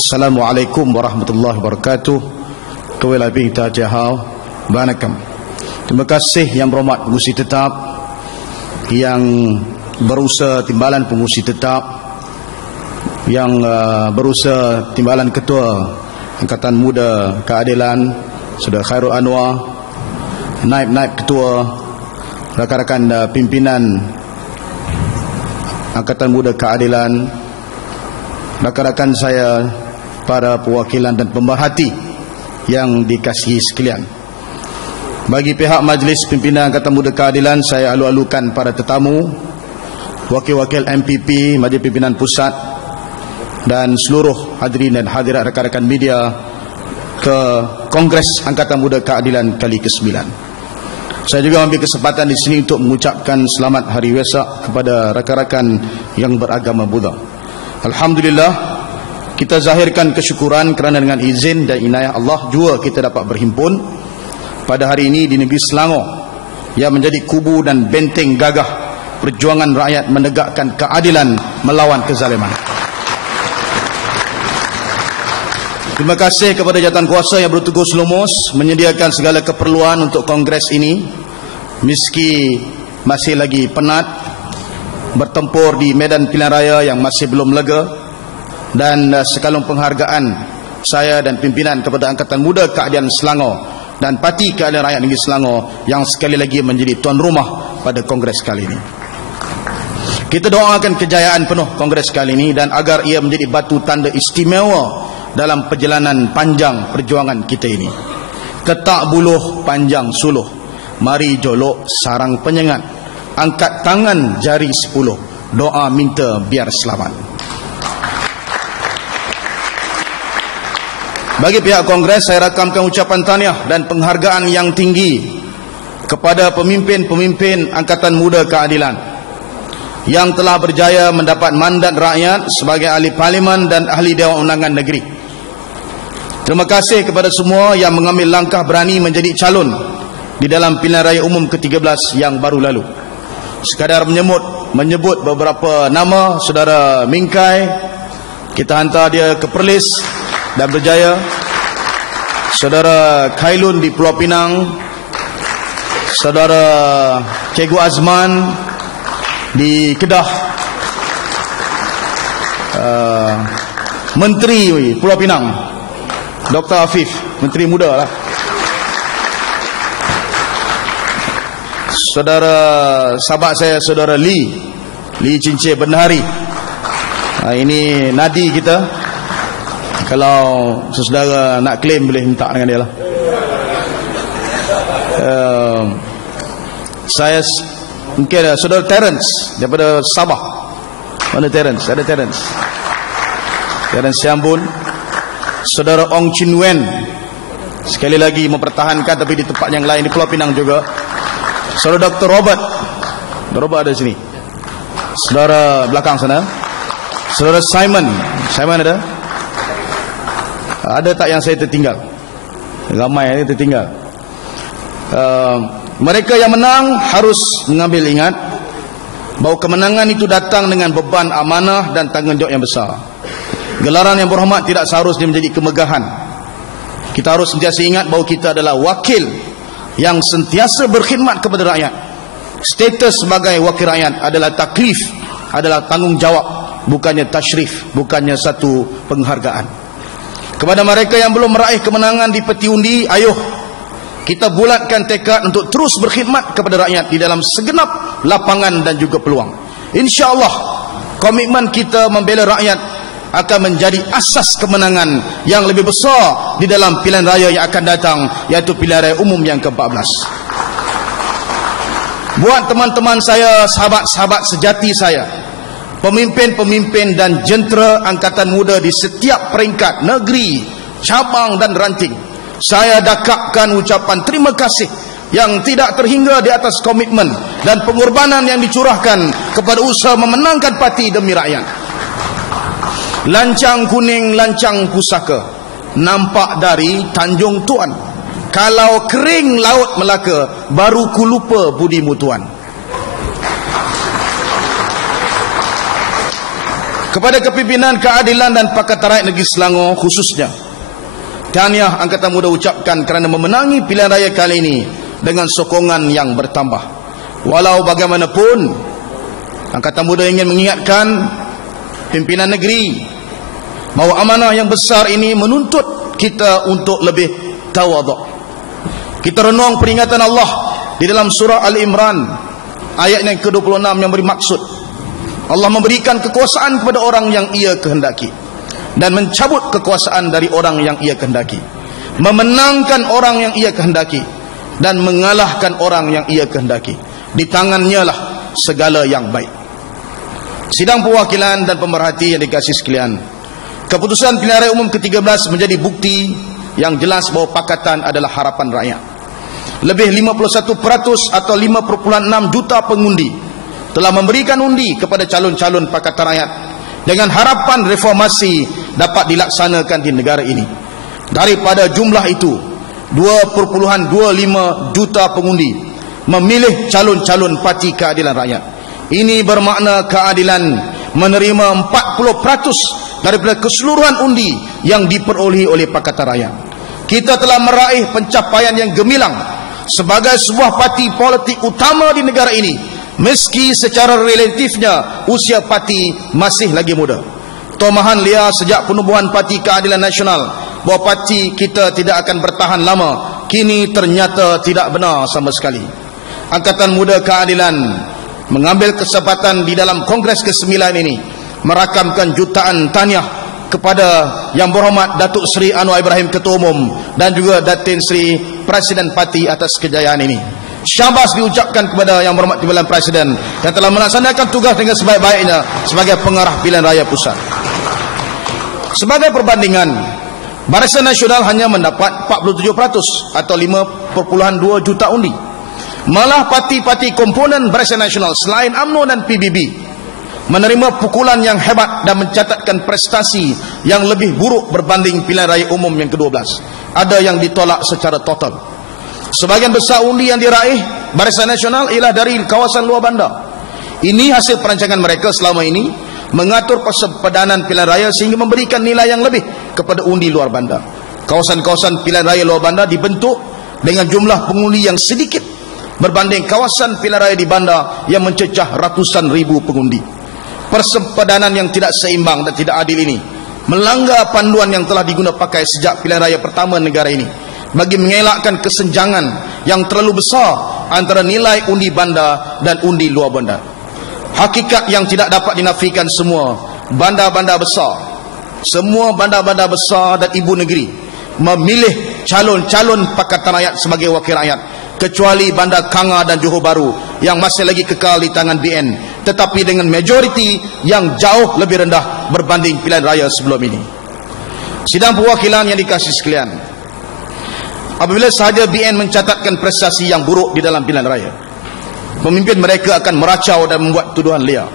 Assalamualaikum warahmatullahi wabarakatuh. Kewelabing tajahau banakam. Terima kasih yang berhormat pengurusi tetap, yang berusaha timbalan pengurusi tetap, yang berusaha timbalan ketua Angkatan Muda Keadilan Saudara Khairul Anwar, naib-naib ketua, rakan-rakan pimpinan Angkatan Muda Keadilan, rakan-rakan saya, para perwakilan dan pemerhati yang dikasihi sekalian. Bagi pihak Majlis Pimpinan Angkatan Muda Keadilan, saya alu-alukan para tetamu, wakil-wakil MPP, Majlis Pimpinan Pusat, dan seluruh hadirin dan hadirat rakan-rakan media ke Kongres Angkatan Muda Keadilan kali ke-9. Saya juga ambil kesempatan di sini untuk mengucapkan selamat Hari Wesak kepada rakan-rakan yang beragama Buddha. Alhamdulillah, kita zahirkan kesyukuran kerana dengan izin dan inayah Allah juga kita dapat berhimpun pada hari ini di negeri Selangor yang menjadi kubu dan benteng gagah perjuangan rakyat menegakkan keadilan melawan kezaliman. Terima kasih kepada jawatan kuasa yang bertugas lumus menyediakan segala keperluan untuk kongres ini, meski masih lagi penat bertempur di medan pilihan raya yang masih belum lega. Dan sekalung penghargaan saya dan pimpinan kepada Angkatan Muda Keadilan Selangor dan Parti Keadilan Rakyat Negeri Selangor yang sekali lagi menjadi tuan rumah pada kongres kali ini. Kita doakan kejayaan penuh kongres kali ini dan agar ia menjadi batu tanda istimewa dalam perjalanan panjang perjuangan kita ini. Ketak buluh panjang suluh, mari jolok sarang penyengat, angkat tangan jari 10, doa minta biar selamat. Bagi pihak kongres, saya rakamkan ucapan tahniah dan penghargaan yang tinggi kepada pemimpin-pemimpin Angkatan Muda Keadilan yang telah berjaya mendapat mandat rakyat sebagai ahli parlimen dan ahli Dewan Undangan Negeri. Terima kasih kepada semua yang mengambil langkah berani menjadi calon di dalam pilihan raya umum ke-13 yang baru lalu. Sekadar menyebut beberapa nama, Saudara Mingkai, kita hantar dia ke Perlis dan berjaya. Saudara Khailun di Pulau Pinang, Saudara Cikgu Azman di Kedah, Menteri Pulau Pinang Dr. Afif, Menteri Muda lah. Saudara sahabat saya, Saudara Lee Cincin Bendahari, ini nadi kita. Kalau saudara nak claim boleh minta dengan dia lah. Saya mungkin Saudara Terence daripada Sabah. Mana Terence? Ada Terence Siambun. Saudara Ong Chin Wen sekali lagi mempertahankan tapi di tempat yang lain di Pulau Pinang juga. Saudara Dr. Robert ada sini. Saudara belakang sana. Saudara Simon ada? Ada tak yang saya tertinggal? Ramai yang tertinggal. Mereka yang menang harus mengambil ingat bahawa kemenangan itu datang dengan beban amanah dan tanggungjawab yang besar. Gelaran yang berhormat tidak seharusnya menjadi kemegahan. Kita harus sentiasa ingat bahawa kita adalah wakil yang sentiasa berkhidmat kepada rakyat. Status sebagai wakil rakyat adalah taklif, adalah tanggungjawab, bukannya tashrif, bukannya satu penghargaan. Kepada mereka yang belum meraih kemenangan di peti undi, ayuh kita bulatkan tekad untuk terus berkhidmat kepada rakyat di dalam segenap lapangan dan juga peluang. InsyaAllah komitmen kita membela rakyat akan menjadi asas kemenangan yang lebih besar di dalam pilihan raya yang akan datang, iaitu pilihan raya umum yang ke-14. Buat teman-teman saya, sahabat-sahabat sejati saya, pemimpin-pemimpin dan jentera Angkatan Muda di setiap peringkat negeri, cabang dan ranting, saya dakapkan ucapan terima kasih yang tidak terhingga di atas komitmen dan pengorbanan yang dicurahkan kepada usaha memenangkan parti demi rakyat. Lancang kuning, lancang pusaka, nampak dari Tanjung Tuan. Kalau kering laut Melaka, baru ku lupa budimu Tuan. Kepada kepimpinan keadilan dan Pakatan Rakyat Negeri Selangor khususnya, tahniah Angkatan Muda ucapkan kerana memenangi pilihan raya kali ini dengan sokongan yang bertambah. Walau bagaimanapun, Angkatan Muda ingin mengingatkan pimpinan negeri bahawa amanah yang besar ini menuntut kita untuk lebih tawaduk. Kita renung peringatan Allah di dalam surah Al-Imran ayat yang ke-26 yang bermaksud Allah memberikan kekuasaan kepada orang yang ia kehendaki dan mencabut kekuasaan dari orang yang ia kehendaki, memenangkan orang yang ia kehendaki dan mengalahkan orang yang ia kehendaki. Di tangannya lah segala yang baik. Sidang perwakilan dan pemerhati yang dikasihi sekalian, keputusan pilihan raya umum ke-13 menjadi bukti yang jelas bahawa Pakatan adalah harapan rakyat. Lebih 51% atau 5.6 juta pengundi telah memberikan undi kepada calon-calon Pakatan Rakyat dengan harapan reformasi dapat dilaksanakan di negara ini. Daripada jumlah itu, 2.25 juta pengundi memilih calon-calon Parti Keadilan Rakyat. Ini bermakna keadilan menerima 40% daripada keseluruhan undi yang diperolehi oleh Pakatan Rakyat. Kita telah meraih pencapaian yang gemilang sebagai sebuah parti politik utama di negara ini, meski secara relatifnya usia parti masih lagi muda. Tomahan liar sejak penubuhan Parti Keadilan Nasional bahawa parti kita tidak akan bertahan lama, kini ternyata tidak benar sama sekali. Angkatan Muda Keadilan mengambil kesempatan di dalam Kongres ke-9 ini merakamkan jutaan tahniah kepada Yang Berhormat Datuk Seri Anwar Ibrahim Ketua Umum dan juga Datin Seri Presiden Parti atas kejayaan ini. Syabas diucapkan kepada Yang Berhormat Timbalan Presiden yang telah melaksanakan tugas dengan sebaik-baiknya sebagai pengarah pilihan raya pusat. Sebagai perbandingan, Barisan Nasional hanya mendapat 47% atau 5.2 juta undi. Malah parti-parti komponen Barisan Nasional selain UMNO dan PBB menerima pukulan yang hebat dan mencatatkan prestasi yang lebih buruk berbanding pilihan raya umum yang ke-12. Ada yang ditolak secara total. Sebahagian besar undi yang diraih Barisan Nasional ialah dari kawasan luar bandar. Ini hasil perancangan mereka selama ini mengatur persempadanan pilihan raya sehingga memberikan nilai yang lebih kepada undi luar bandar. Kawasan-kawasan pilihan raya luar bandar dibentuk dengan jumlah pengundi yang sedikit berbanding kawasan pilihan raya di bandar yang mencecah ratusan ribu pengundi. Persempadanan yang tidak seimbang dan tidak adil ini melanggar panduan yang telah diguna pakai sejak pilihan raya pertama negara ini bagi mengelakkan kesenjangan yang terlalu besar antara nilai undi bandar dan undi luar bandar. Hakikat yang tidak dapat dinafikan, semua bandar-bandar besar dan ibu negeri memilih calon-calon Pakatan Rakyat sebagai wakil rakyat, kecuali bandar Kanga dan Johor Bahru yang masih lagi kekal di tangan BN, tetapi dengan majoriti yang jauh lebih rendah berbanding pilihan raya sebelum ini. Sidang perwakilan yang dikasihi sekalian, apabila sahaja BN mencatatkan prestasi yang buruk di dalam pilihan raya, pemimpin mereka akan meracau dan membuat tuduhan liar,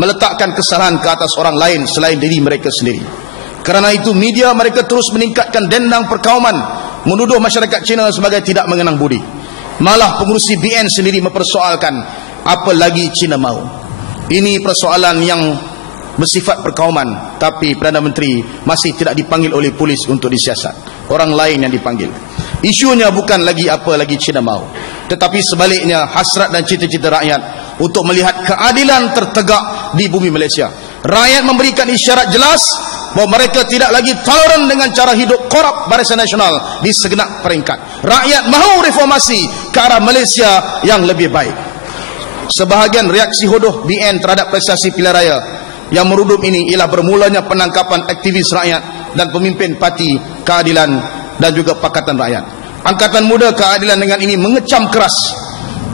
meletakkan kesalahan ke atas orang lain selain diri mereka sendiri. Kerana itu media mereka terus meningkatkan dendang perkauman, menuduh masyarakat Cina sebagai tidak mengenang budi. Malah pengurusi BN sendiri mempersoalkan apa lagi Cina mahu. Ini persoalan yang bersifat perkauman, tapi Perdana Menteri masih tidak dipanggil oleh polis untuk disiasat. Orang lain yang dipanggil. Isunya bukan lagi apa lagi Cina mahu, tetapi sebaliknya hasrat dan cita-cita rakyat untuk melihat keadilan tertegak di bumi Malaysia. Rakyat memberikan isyarat jelas bahawa mereka tidak lagi toleran dengan cara hidup korup Barisan Nasional di segenap peringkat. Rakyat mahu reformasi ke arah Malaysia yang lebih baik. Sebahagian reaksi hodoh BN terhadap prestasi pilihan raya yang merudup ini ialah bermulanya penangkapan aktivis rakyat dan pemimpin Parti Keadilan dan juga Pakatan Rakyat. Angkatan Muda Keadilan dengan ini mengecam keras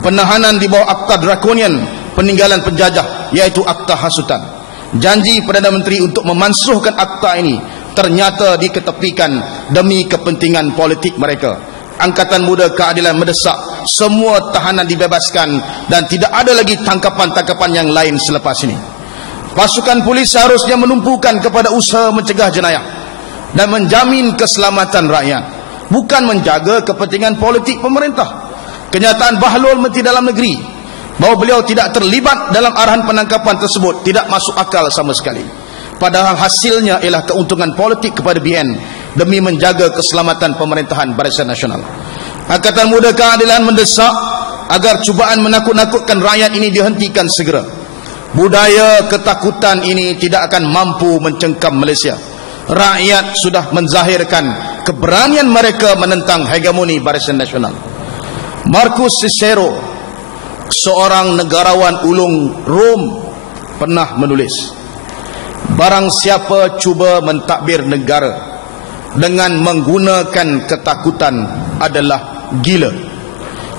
penahanan di bawah akta drakonian peninggalan penjajah, iaitu akta hasutan. Janji Perdana Menteri untuk memansuhkan akta ini ternyata diketepikan demi kepentingan politik mereka. Angkatan Muda Keadilan mendesak semua tahanan dibebaskan dan tidak ada lagi tangkapan-tangkapan yang lain selepas ini. Pasukan polis seharusnya menumpukan kepada usaha mencegah jenayah dan menjamin keselamatan rakyat, bukan menjaga kepentingan politik pemerintah. Kenyataan Bahlul Menteri Dalam Negeri bahawa beliau tidak terlibat dalam arahan penangkapan tersebut tidak masuk akal sama sekali. padahal hasilnya ialah keuntungan politik kepada BN demi menjaga keselamatan pemerintahan Barisan Nasional. Angkatan Muda Keadilan mendesak agar cubaan menakut-nakutkan rakyat ini dihentikan segera. Budaya ketakutan ini tidak akan mampu mencengkam Malaysia. Rakyat sudah menzahirkan keberanian mereka menentang hegemoni Barisan Nasional. Marcus Cicero, seorang negarawan ulung Rom, pernah menulis, barang siapa cuba mentadbir negara dengan menggunakan ketakutan adalah gila.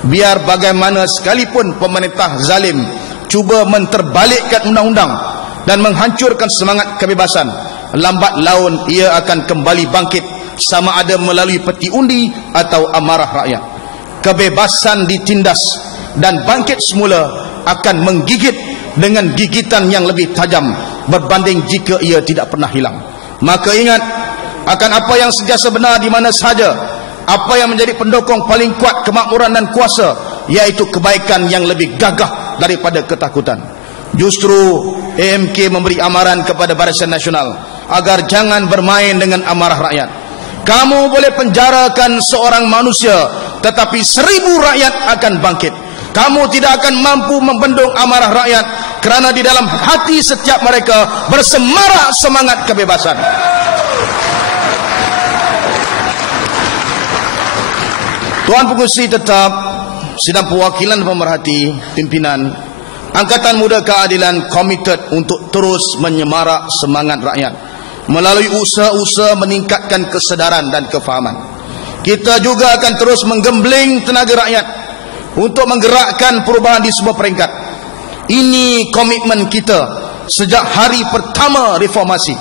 Biar bagaimana sekalipun pemerintah zalim cuba menterbalikkan undang-undang dan menghancurkan semangat kebebasan, lambat laun ia akan kembali bangkit, sama ada melalui peti undi atau amarah rakyat. Kebebasan ditindas dan bangkit semula akan menggigit dengan gigitan yang lebih tajam berbanding jika ia tidak pernah hilang. Maka ingat akan apa yang sentiasa benar di mana sahaja, apa yang menjadi pendukung paling kuat kemakmuran dan kuasa, iaitu kebaikan yang lebih gagah daripada ketakutan. Justru AMK memberi amaran kepada Barisan Nasional agar jangan bermain dengan amarah rakyat. Kamu boleh penjarakan seorang manusia, tetapi 1000 rakyat akan bangkit. Kamu tidak akan mampu membendung amarah rakyat, kerana di dalam hati setiap mereka bersemarak semangat kebebasan. Tuan Pengerusi Tetap, Sidang Perwakilan dan Pemerhati, pimpinan Angkatan Muda Keadilan komited untuk terus menyemarak semangat rakyat melalui usaha-usaha meningkatkan kesedaran dan kefahaman. Kita juga akan terus menggembling tenaga rakyat untuk menggerakkan perubahan di semua peringkat. Ini komitmen kita sejak hari pertama reformasi.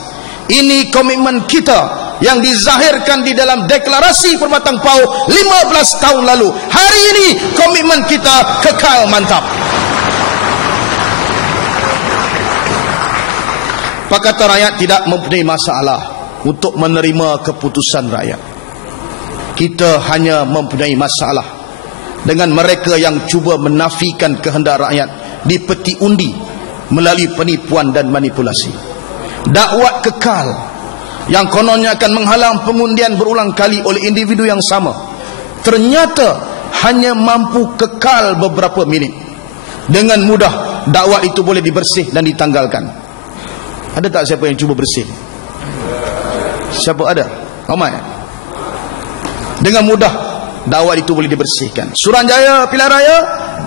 Ini komitmen kita yang dizahirkan di dalam deklarasi Perbatang Pau 15 tahun lalu. Hari ini komitmen kita kekal mantap. Pakatan Rakyat tidak mempunyai masalah untuk menerima keputusan rakyat. Kita hanya mempunyai masalah dengan mereka yang cuba menafikan kehendak rakyat di peti undi melalui penipuan dan manipulasi. Dakwat kekal yang kononnya akan menghalang pengundian berulang kali oleh individu yang sama, ternyata hanya mampu kekal beberapa minit. Dengan mudah dakwat itu boleh dibersih dan ditanggalkan. Ada tak siapa yang cuba bersih? Siapa ada? Ramai. Dengan mudah dakwat itu boleh dibersihkan. Suruhanjaya Pilihan Raya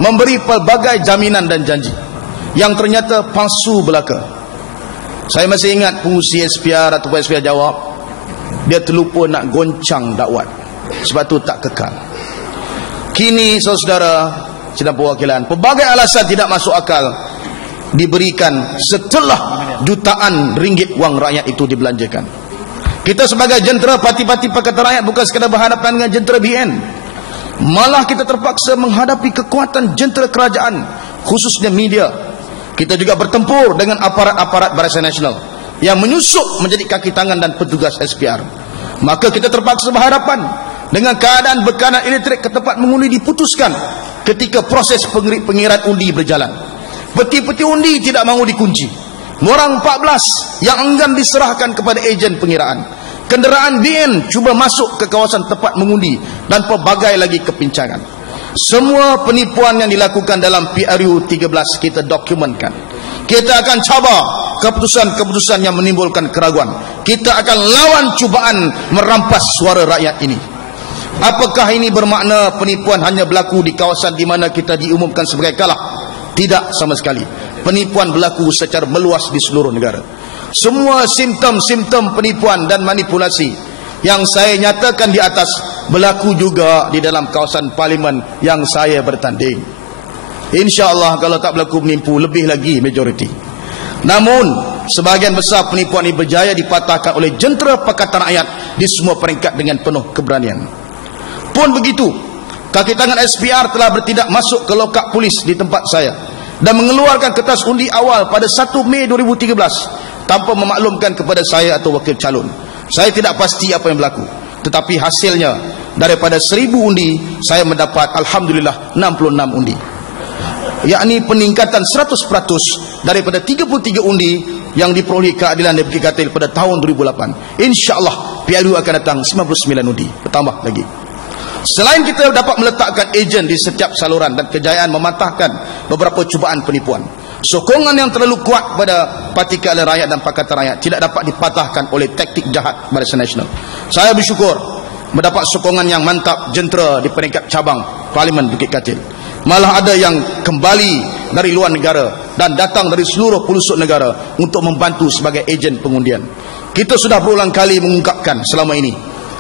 memberi pelbagai jaminan dan janji yang ternyata palsu belaka. Saya masih ingat pengurusi SPR atau SPR jawab, dia terlupa nak goncang dakwat, sebab tu tak kekal. Kini saudara Sidang Perwakilan, pelbagai alasan tidak masuk akal diberikan setelah jutaan ringgit wang rakyat itu dibelanjakan. Kita sebagai jentera parti-parti Pakatan Rakyat bukan sekadar berhadapan dengan jentera BN, malah kita terpaksa menghadapi kekuatan jentera kerajaan, khususnya media. Kita juga bertempur dengan aparat-aparat Barisan Nasional yang menyusup menjadi kaki tangan dan petugas SPR. Maka kita terpaksa berhadapan dengan keadaan bekanan elektrik ke tempat mengundi diputuskan ketika proses pengirian undi berjalan. Peti-peti undi tidak mahu dikunci. Orang 14 yang enggan diserahkan kepada ejen pengiraan. Kenderaan BN cuba masuk ke kawasan tempat mengundi dan pelbagai lagi kepincangan. Semua penipuan yang dilakukan dalam PRU 13 kita dokumenkan. Kita akan cabar keputusan-keputusan yang menimbulkan keraguan. Kita akan lawan cubaan merampas suara rakyat ini. Apakah ini bermakna penipuan hanya berlaku di kawasan di mana kita diumumkan sebagai kalah? Tidak sama sekali. Penipuan berlaku secara meluas di seluruh negara. Semua simptom-simptom penipuan dan manipulasi yang saya nyatakan di atas berlaku juga di dalam kawasan parlimen yang saya bertanding. InsyaAllah kalau tak berlaku menipu, lebih lagi majoriti. Namun sebahagian besar penipuan ini berjaya dipatahkan oleh jentera Pakatan Rakyat di semua peringkat dengan penuh keberanian. Pun begitu, kaki tangan SPR telah bertindak masuk ke lokap polis di tempat saya dan mengeluarkan kertas undi awal pada 1 Mei 2013 tanpa memaklumkan kepada saya atau wakil calon. Saya tidak pasti apa yang berlaku, tetapi hasilnya daripada 1000 undi saya mendapat alhamdulillah 66 undi, yakni peningkatan 100% daripada 33 undi yang diperolehi keadilan dan Bukit Katil pada tahun 2008. InsyaAllah PRU akan datang 99 undi, bertambah lagi. Selain kita dapat meletakkan ejen di setiap saluran dan kejayaan mematahkan beberapa cubaan penipuan, sokongan yang terlalu kuat pada Parti Keadilan Rakyat dan Pakatan Rakyat tidak dapat dipatahkan oleh taktik jahat Barisan Nasional. Saya bersyukur mendapat sokongan yang mantap jentera di peringkat cabang Parlimen Bukit Katil. Malah ada yang kembali dari luar negara dan datang dari seluruh pelosok negara untuk membantu sebagai ejen pengundian. Kita sudah berulang kali mengungkapkan selama ini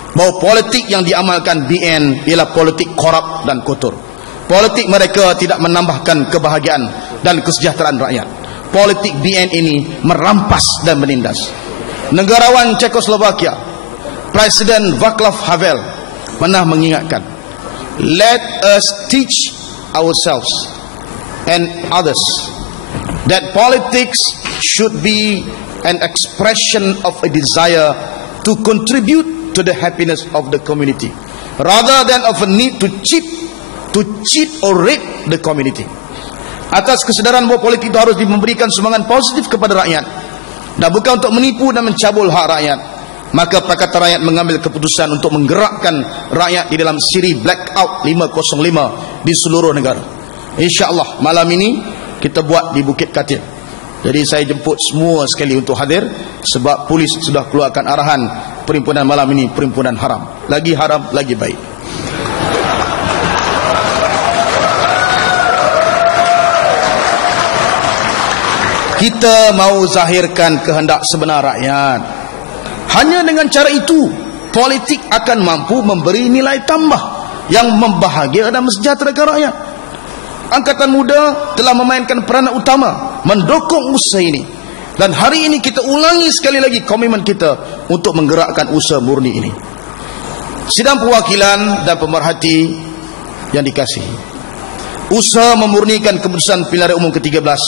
bahawa politik yang diamalkan BN ialah politik korup dan kotor. Politik mereka tidak menambahkan kebahagiaan dan kesejahteraan rakyat. Politik BN ini merampas dan menindas. Negarawan Czechoslovakia, Presiden Václav Havel pernah mengingatkan, let us teach ourselves and others that politics should be an expression of a desire to contribute to the happiness of the community rather than of a need to cheat or rape the community. Atas kesedaran bahawa politik itu harus memberikan sumbangan positif kepada rakyat dan bukan untuk menipu dan mencabul hak rakyat, maka Pakatan Rakyat mengambil keputusan untuk menggerakkan rakyat di dalam siri blackout 505 di seluruh negara. InsyaAllah malam ini kita buat di Bukit Katil. Jadi saya jemput semua sekali untuk hadir, sebab polis sudah keluarkan arahan perhimpunan malam ini perhimpunan haram. Lagi haram, lagi baik. Kita mau zahirkan kehendak sebenar rakyat. Hanya dengan cara itu politik akan mampu memberi nilai tambah yang membahagiakan dan mensejahterakan rakyat. Angkatan Muda telah memainkan peranan utama mendukung usaha ini, dan hari ini kita ulangi sekali lagi komitmen kita untuk menggerakkan usaha murni ini. Sidang Perwakilan dan Pemerhati yang dikasihi, usaha memurnikan keputusan Pilihan Raya Umum ke-13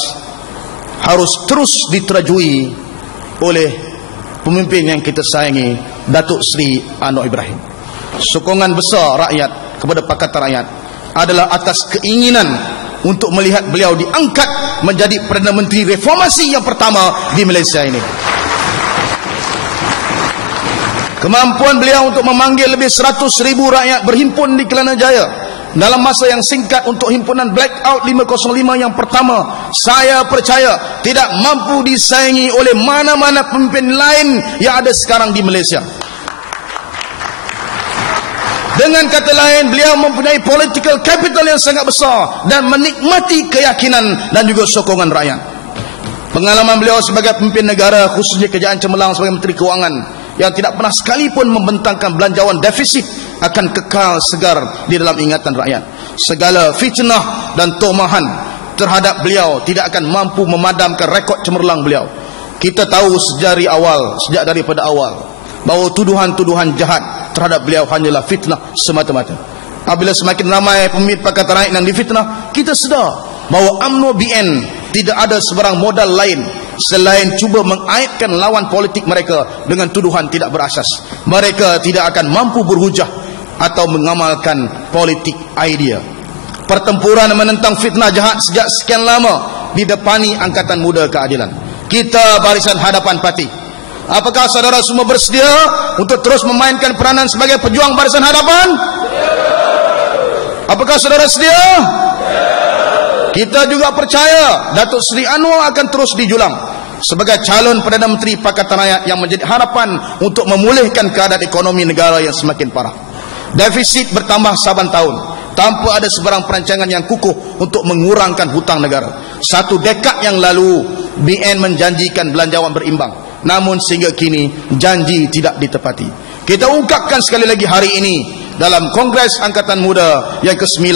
harus terus diterajui oleh pemimpin yang kita sayangi, Datuk Seri Anwar Ibrahim. Sokongan besar rakyat kepada Pakatan Rakyat adalah atas keinginan untuk melihat beliau diangkat menjadi Perdana Menteri reformasi yang pertama di Malaysia ini. Kemampuan beliau untuk memanggil lebih 100,000 rakyat berhimpun di Kelana Jaya dalam masa yang singkat untuk himpunan blackout 505 yang pertama, saya percaya tidak mampu disaingi oleh mana-mana pemimpin lain yang ada sekarang di Malaysia. Dengan kata lain, beliau mempunyai political capital yang sangat besar dan menikmati keyakinan dan juga sokongan rakyat. Pengalaman beliau sebagai pemimpin negara, khususnya kerajaan cemerlang sebagai Menteri Kewangan, yang tidak pernah sekalipun membentangkan belanjawan defisit, akan kekal segar di dalam ingatan rakyat. Segala fitnah dan tomahan terhadap beliau tidak akan mampu memadamkan rekod cemerlang beliau. Kita tahu sejak daripada awal bahawa tuduhan-tuduhan jahat terhadap beliau hanyalah fitnah semata-mata. Apabila semakin ramai pemimpin Pakatan Rakyat yang difitnah, kita sedar bahawa UMNO BN tidak ada sebarang modal lain selain cuba mengaitkan lawan politik mereka dengan tuduhan tidak berasas. Mereka tidak akan mampu berhujah atau mengamalkan politik idea. Pertempuran menentang fitnah jahat sejak sekian lama didepani Angkatan Muda Keadilan. Kita Barisan Hadapan Parti, apakah saudara semua bersedia untuk terus memainkan peranan sebagai pejuang Barisan Hadapan? Apakah saudara sedia? Kita juga percaya Datuk Seri Anwar akan terus dijulang sebagai calon Perdana Menteri Pakatan Rakyat yang menjadi harapan untuk memulihkan keadaan ekonomi negara yang semakin parah. Defisit bertambah saban tahun tanpa ada sebarang perancangan yang kukuh untuk mengurangkan hutang negara. 1 dekad yang lalu BN menjanjikan belanjawan berimbang, namun sehingga kini janji tidak ditepati. Kita ungkapkan sekali lagi hari ini dalam Kongres Angkatan Muda yang ke-9,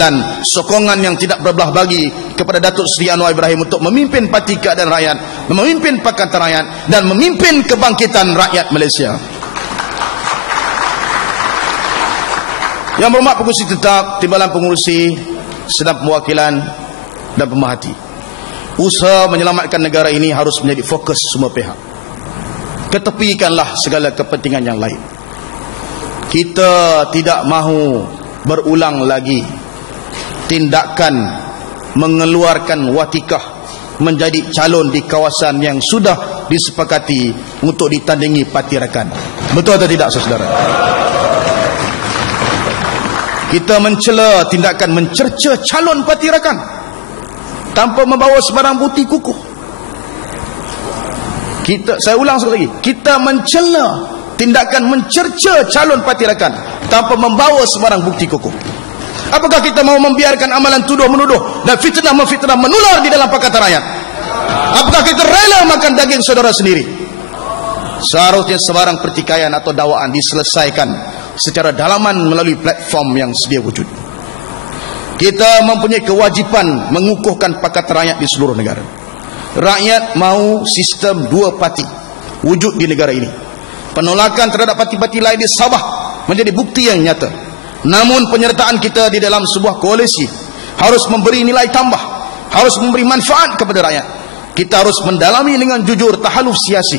sokongan yang tidak berbelah bagi kepada Datuk Seri Anwar Ibrahim untuk memimpin Parti Keadilan Rakyat, memimpin Pakatan Rakyat dan memimpin kebangkitan rakyat Malaysia. Yang berhormat pengurusi tetap, Timbalan Pengurusi, Sidang Perwakilan dan Pemerhati, usaha menyelamatkan negara ini harus menjadi fokus semua pihak. Ketepikanlah segala kepentingan yang lain. Kita tidak mahu berulang lagi tindakan mengeluarkan watikah menjadi calon di kawasan yang sudah disepakati untuk ditandingi parti rakan. Betul atau tidak, saudara? Kita mencela tindakan mencerca calon parti rakan tanpa membawa sebarang bukti kukuh. Saya ulang sekali lagi, kita mencela tindakan mencerca calon parti rakan tanpa membawa sebarang bukti kukuh. Apakah kita mau membiarkan amalan tuduh-menuduh dan fitnah-memfitnah menular di dalam Pakatan Rakyat? Apakah kita rela makan daging saudara sendiri? Seharusnya sebarang pertikaian atau dakwaan diselesaikan secara dalaman melalui platform yang sedia wujud. Kita mempunyai kewajipan mengukuhkan Pakatan Rakyat di seluruh negara. Rakyat mahu sistem dua parti wujud di negara ini. Penolakan terhadap parti-parti lain di Sabah menjadi bukti yang nyata. Namun penyertaan kita di dalam sebuah koalisi harus memberi nilai tambah, harus memberi manfaat kepada rakyat. Kita harus mendalami dengan jujur tahaluf siasi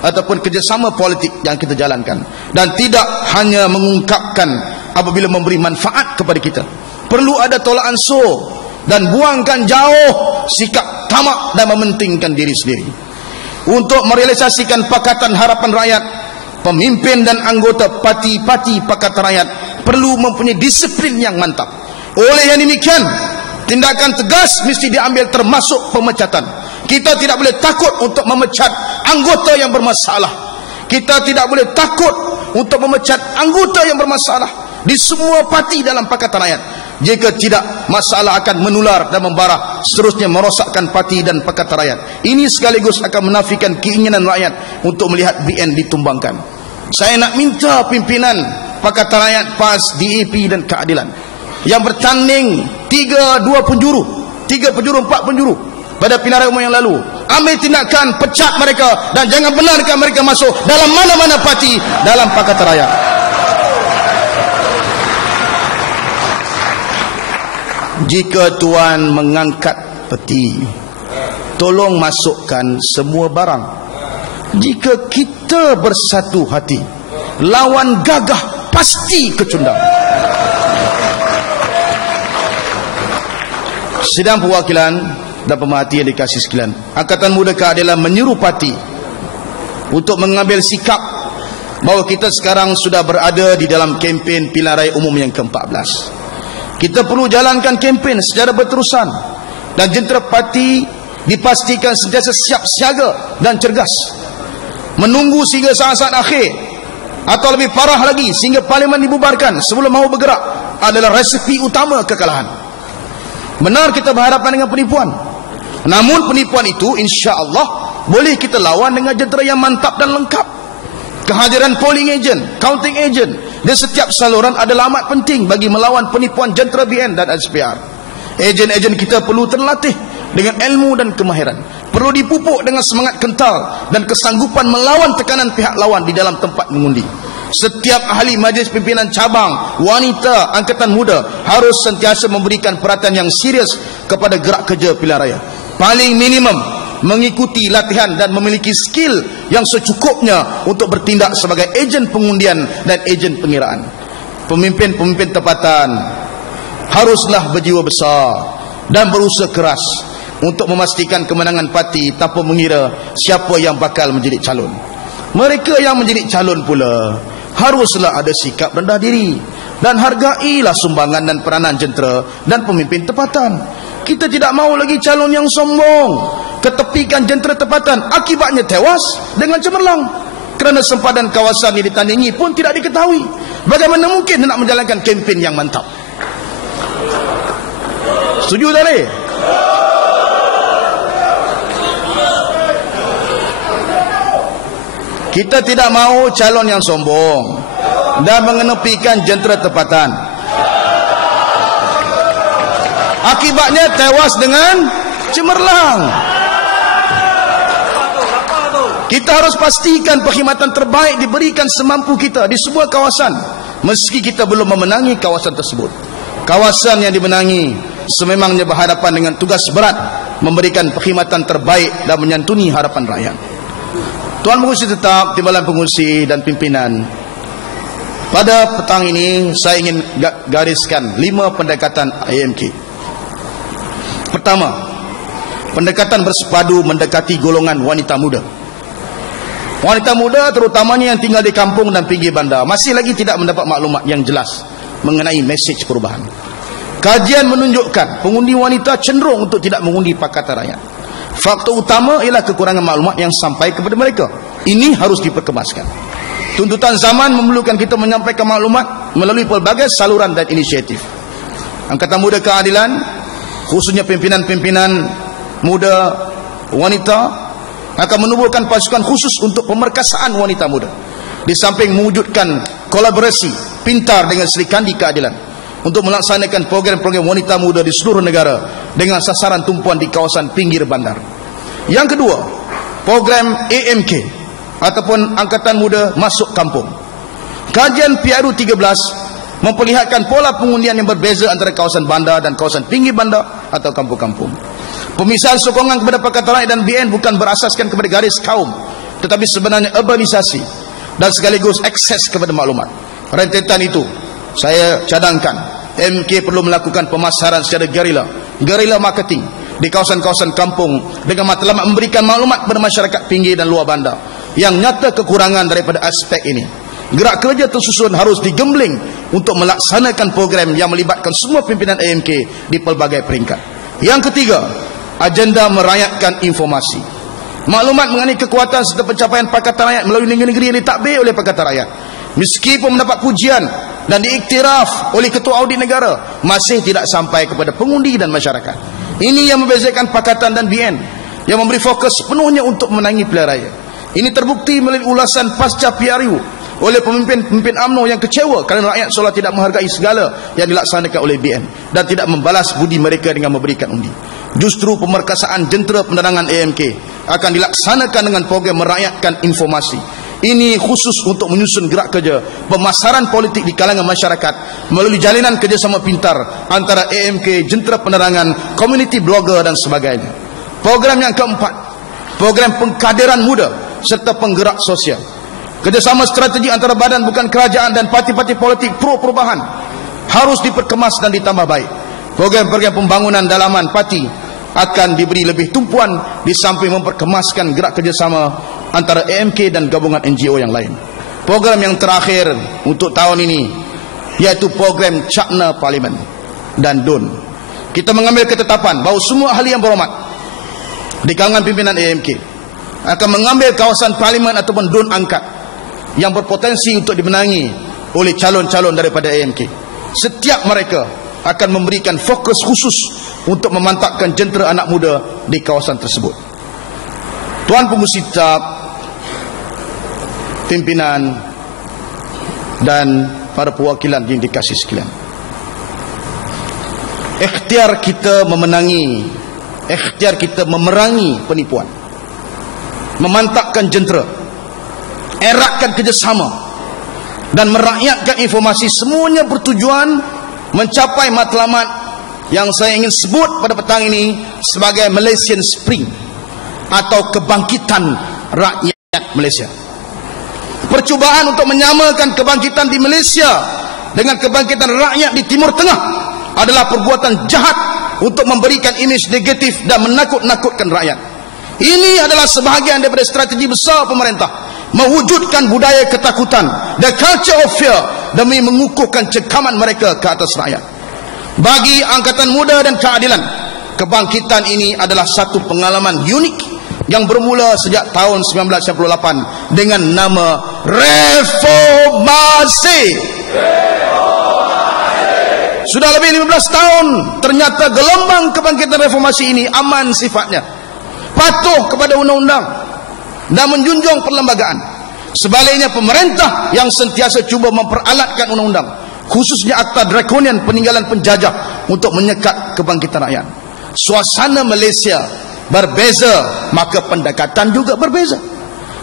ataupun kerjasama politik yang kita jalankan, dan tidak hanya mengungkapkan apabila memberi manfaat kepada kita. Perlu ada tolak ansur dan buangkan jauh sikap tamak dan mementingkan diri sendiri. Untuk merealisasikan Pakatan Harapan Rakyat, pemimpin dan anggota parti-parti Pakatan Rakyat perlu mempunyai disiplin yang mantap. Oleh yang demikian, tindakan tegas mesti diambil termasuk pemecatan. Kita tidak boleh takut untuk memecat anggota yang bermasalah. Kita tidak boleh takut untuk memecat anggota yang bermasalah di semua parti dalam Pakatan Rakyat. Jika tidak, masalah akan menular dan membara, seterusnya merosakkan parti dan Pakatan Rakyat. Ini sekaligus akan menafikan keinginan rakyat untuk melihat BN ditumbangkan. Saya nak minta pimpinan Pakatan Rakyat PAS, DAP dan Keadilan yang bertanding 3 penjuru 4 penjuru pada pilihan raya umum yang lalu, ambil tindakan, pecat mereka dan jangan benarkan mereka masuk dalam mana-mana parti dalam Pakatan Rakyat. Jika tuan mengangkat peti, tolong masukkan semua barang. Jika kita bersatu hati, lawan gagah pasti kecundang. Sidang perwakilan dan pemerhati yang dikasih sekalian, Angkatan Muda Keadilan menyeru parti untuk mengambil sikap bahawa kita sekarang sudah berada di dalam kempen pilihan raya umum yang ke-14. Kita perlu jalankan kempen secara berterusan dan jentera parti dipastikan sentiasa siap siaga dan cergas, menunggu sehingga saat-saat akhir atau lebih parah lagi sehingga parlimen dibubarkan sebelum mahu bergerak adalah resepi utama kekalahan. Benar kita berhadapan dengan penipuan, namun penipuan itu insya-Allah boleh kita lawan dengan jentera yang mantap dan lengkap. Kehadiran polling agent, counting agent di setiap saluran adalah amat penting bagi melawan penipuan jentera BN dan SPR. Ejen-ejen kita perlu terlatih dengan ilmu dan kemahiran, perlu dipupuk dengan semangat kental dan kesanggupan melawan tekanan pihak lawan di dalam tempat mengundi. Setiap ahli majlis pimpinan cabang, wanita, angkatan muda harus sentiasa memberikan perhatian yang serius kepada gerak kerja pilihan raya. Paling minimum mengikuti latihan dan memiliki skill yang secukupnya untuk bertindak sebagai ejen pengundian dan ejen pengiraan. Pemimpin-pemimpin tempatan haruslah berjiwa besar dan berusaha keras untuk memastikan kemenangan parti tanpa mengira siapa yang bakal menjadi calon. Mereka yang menjadi calon pula haruslah ada sikap rendah diri dan hargailah sumbangan dan peranan jentera dan pemimpin tempatan. Kita tidak mahu lagi calon yang sombong, ketepikan jentera tempatan, akibatnya tewas dengan cemerlang kerana sempadan kawasan yang ditandingi pun tidak diketahui. Bagaimana mungkin nak menjalankan kempen yang mantap? Setuju tak ni? Kita tidak mahu calon yang sombong dan mengenepikan jentera tempatan. Akibatnya tewas dengan cemerlang. Kita harus pastikan perkhidmatan terbaik diberikan semampu kita di sebuah kawasan, meski kita belum memenangi kawasan tersebut. Kawasan yang dimenangi sememangnya berhadapan dengan tugas berat memberikan perkhidmatan terbaik dan menyantuni harapan rakyat. Tuan Pengurusi Tetap, Timbalan Pengurusi dan Pimpinan, pada petang ini saya ingin gariskan 5 pendekatan IMK. Pertama, pendekatan bersepadu mendekati golongan wanita muda. Wanita muda terutamanya yang tinggal di kampung dan pinggir bandar masih lagi tidak mendapat maklumat yang jelas mengenai mesej perubahan. Kajian menunjukkan pengundi wanita cenderung untuk tidak mengundi Pakatan Rakyat. Faktor utama ialah kekurangan maklumat yang sampai kepada mereka. Ini harus diperkemaskan. Tuntutan zaman memerlukan kita menyampaikan maklumat melalui pelbagai saluran dan inisiatif. Angkatan Muda Keadilan, khususnya pimpinan-pimpinan muda wanita, akan menubuhkan pasukan khusus untuk pemerkasaan wanita muda. Di samping mewujudkan kolaborasi pintar dengan Sri Kandi Keadilan untuk melaksanakan program-program wanita muda di seluruh negara dengan sasaran tumpuan di kawasan pinggir bandar. Yang kedua, program AMK ataupun Angkatan Muda Masuk Kampung. Kajian PRU 13 memperlihatkan pola pengundian yang berbeza antara kawasan bandar dan kawasan pinggir bandar atau kampung-kampung. Pemisahan sokongan kepada Pakatan Rakyat dan BN bukan berasaskan kepada garis kaum, tetapi sebenarnya urbanisasi dan sekaligus akses kepada maklumat. Rentetan itu saya cadangkan MK perlu melakukan pemasaran secara gerila marketing di kawasan-kawasan kampung dengan matlamat memberikan maklumat kepada masyarakat pinggir dan luar bandar yang nyata kekurangan daripada aspek ini. Gerak kerja tersusun harus digembling untuk melaksanakan program yang melibatkan semua pimpinan AMK di pelbagai peringkat. Yang ketiga, agenda merakyatkan informasi. Maklumat mengenai kekuatan serta pencapaian Pakatan Rakyat melalui negeri-negeri yang ditadbir oleh Pakatan Rakyat, meskipun mendapat pujian dan diiktiraf oleh Ketua Audit Negara, masih tidak sampai kepada pengundi dan masyarakat. Ini yang membezakan Pakatan dan BN yang memberi fokus sepenuhnya untuk menangi pilihan raya. Ini terbukti melalui ulasan pasca PRU oleh pemimpin UMNO yang kecewa kerana rakyat seolah tidak menghargai segala yang dilaksanakan oleh BN dan tidak membalas budi mereka dengan memberikan undi. Justru pemerkasaan jentera penerangan AMK akan dilaksanakan dengan program merakyatkan informasi. Ini khusus untuk menyusun gerak kerja pemasaran politik di kalangan masyarakat melalui jalinan kerjasama pintar antara AMK, jentera penerangan, community blogger dan sebagainya. Program yang keempat, program pengkaderan muda serta penggerak sosial. Kerjasama strategi antara badan bukan kerajaan dan parti-parti politik pro perubahan harus diperkemas dan ditambah baik. Program-program pembangunan dalaman parti akan diberi lebih tumpuan di samping memperkemaskan gerak kerjasama antara AMK dan gabungan NGO yang lain. Program yang terakhir untuk tahun ini iaitu program Cakna Parlimen dan DUN. Kita mengambil ketetapan bahawa semua ahli yang berhormat di kalangan pimpinan AMK akan mengambil kawasan Parlimen ataupun DUN angkat yang berpotensi untuk dimenangi oleh calon-calon daripada AMK. Setiap mereka akan memberikan fokus khusus untuk memantapkan jentera anak muda di kawasan tersebut. Tuan Pengurusi Tetap, pimpinan dan para perwakilan yang dikasihi sekalian, ikhtiar kita memenangi, ikhtiar kita memerangi penipuan, memantapkan jentera, eratkan kerjasama dan merakyatkan informasi, semuanya bertujuan mencapai matlamat yang saya ingin sebut pada petang ini sebagai Malaysian Spring atau kebangkitan rakyat Malaysia. Percubaan untuk menyamakan kebangkitan di Malaysia dengan kebangkitan rakyat di Timur Tengah adalah perbuatan jahat untuk memberikan imej negatif dan menakut-nakutkan rakyat. Ini adalah sebahagian daripada strategi besar pemerintah mewujudkan budaya ketakutan, the culture of fear, demi mengukuhkan cekaman mereka ke atas rakyat. Bagi Angkatan Muda dan Keadilan, kebangkitan ini adalah satu pengalaman unik yang bermula sejak tahun 1998 dengan nama Reformasi. Sudah lebih 15 tahun, ternyata gelombang kebangkitan reformasi ini aman sifatnya, patuh kepada undang-undang dan menjunjung perlembagaan. Sebaliknya, pemerintah yang sentiasa cuba memperalatkan undang-undang, khususnya Akta Drakonian peninggalan penjajah, untuk menyekat kebangkitan rakyat. Suasana Malaysia berbeza, maka pendekatan juga berbeza.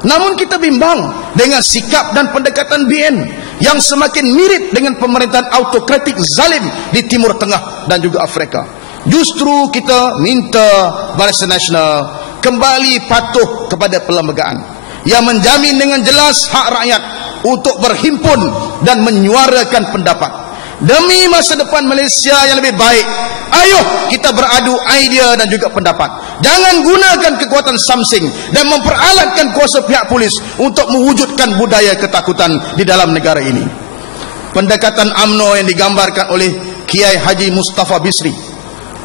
Namun kita bimbang dengan sikap dan pendekatan BN yang semakin mirip dengan pemerintahan autokratik zalim di Timur Tengah dan juga Afrika. Justru kita minta Barisan Nasional kembali patuh kepada perlembagaan yang menjamin dengan jelas hak rakyat untuk berhimpun dan menyuarakan pendapat. demi masa depan Malaysia yang lebih baik. Ayuh kita beradu idea dan juga pendapat. Jangan gunakan kekuatan samsing dan memperalatkan kuasa pihak polis untuk mewujudkan budaya ketakutan di dalam negara ini. Pendekatan UMNO yang digambarkan oleh Kiai Haji Mustafa Bisri,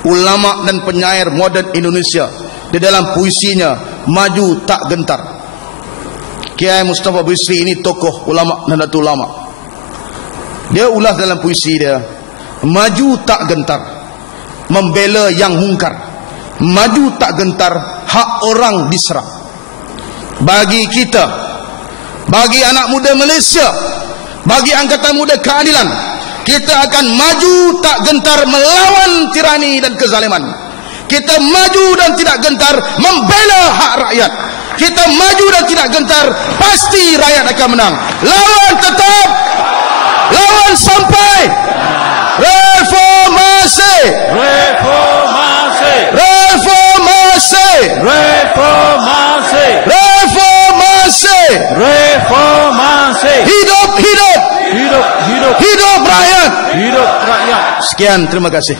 ulama dan penyair moden Indonesia, di dalam puisinya Maju Tak Gentar. Kiai Mustafa Bisri ini tokoh ulama Nahdlatul Ulama. Dia ulas dalam puisi dia, maju tak gentar, membela yang mungkar, maju tak gentar, hak orang diserang. Bagi kita, bagi anak muda Malaysia, bagi Angkatan Muda Keadilan, kita akan maju tak gentar melawan tirani dan kezaliman. Kita maju dan tidak gentar membela hak rakyat. Kita maju dan tidak gentar, pasti rakyat akan menang. Lawan tetap, lawan sampai. Reformasi, reformasi, reformasi, reformasi, reformasi, reformasi. Hidup, hidup, hidup, hidup, hidup rakyat, hidup rakyat. Sekian, terima kasih.